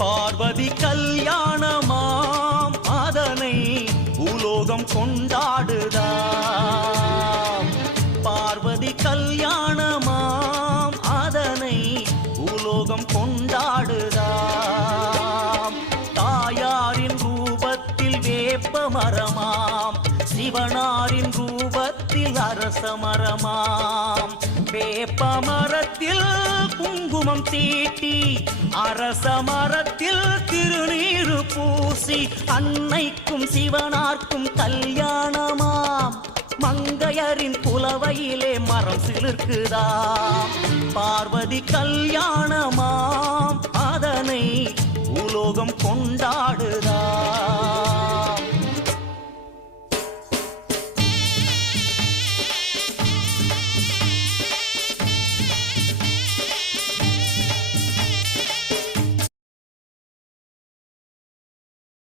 பார்வதி கல்யாணமாம் அதனை பூலோகம் கொண்டாடுதாம். பார்வதி கல்யாணமாம் அதனை பூலோகம் கொண்டாடுதாம். தாயாரின் ரூபத்தில் வேப்ப மரமாம், சிவனாரின் ரூபத்தில் அரச மரமாம். வேப்ப மரத்தில் குங்குமம் தீட்டி, அரச மரத்தில் திருநீரு பூசி, அன்னைக்கும் சிவனார்க்கும் கல்யாணமாம். மங்கையரின் புலவையிலே மரம் சிலிர்க்குதாம். பார்வதி கல்யாணமாம் அதனை பூலோகம் கொண்டாடுதா.